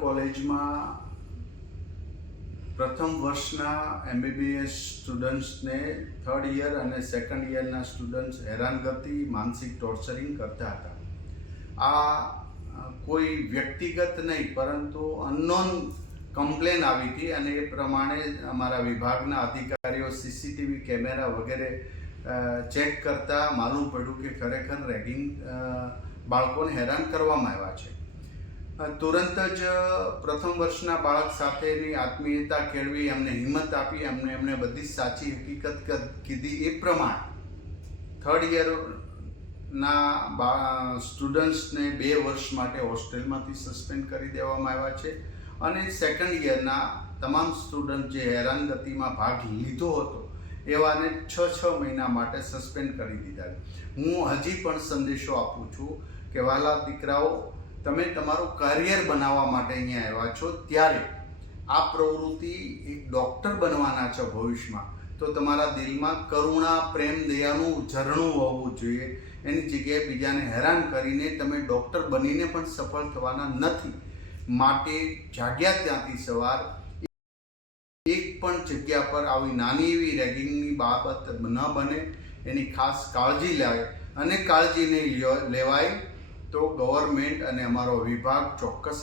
કોલેજમાં પ્રથમ વર્ષના MBBS સ્ટુડન્ટ્સને થર્ડ યર અને સેકન્ડ યરના સ્ટુડન્ટ્સ હેરાનગતિ માનસિક ટોર્ચરિંગ કરતા હતા. આ કોઈ વ્યક્તિગત નહીં પરંતુ અનનોન કમ્પ્લેન આવી હતી અને એ પ્રમાણે અમારા વિભાગના અધિકારીઓ CCTV કેમેરા વગેરે ચેક કરતા માલુમ પડ્યું કે ખરેખર રેગિંગ બાળકોને હેરાન કરવામાં આવ્યા છે. તુરંત જ પ્રથમ વર્ષના બાળક સાથેની આત્મીયતા કેળવી એમને હિંમત આપી એમને બધી સાચી હકીકત કીધી. એ પ્રમાણે થર્ડ યરના સ્ટુડન્ટ્સને 2 વર્ષ માટે હોસ્ટેલમાંથી સસ્પેન્ડ કરી દેવામાં આવ્યા છે અને સેકન્ડ યરના તમામ સ્ટુડન્ટ જે હેરાનગતિમાં ભાગ લીધો હતો એવાને 6 મહિના માટે સસ્પેન્ડ કરી દીધા. હું હજી પણ સંદેશો આપું છું કે વાલા દીકરાઓ, તમે તમારું કરિયર બનાવવા માટે અહીંયા આવ્યા છો, ત્યારે આ પ્રવૃત્તિ એક ડૉક્ટર બનવાના છો ભવિષ્યમાં, તો તમારા દિલમાં કરુણા, પ્રેમ, દયાનું ઝરણું હોવું જોઈએ. એની જગ્યાએ બીજાને હેરાન કરીને તમે ડૉક્ટર બનીને પણ સફળ થવાના નથી. માટે જાગ્યા ત્યાંથી સવાર એક પણ જગ્યા પર આવી નાની એવી રેગિંગની બાબત ન બને એની ખાસ કાળજી લેવાય અને કાળજી નહીં લેવાય તો ગવર્મેન્ટ અને અમારો વિભાગ ચોક્કસ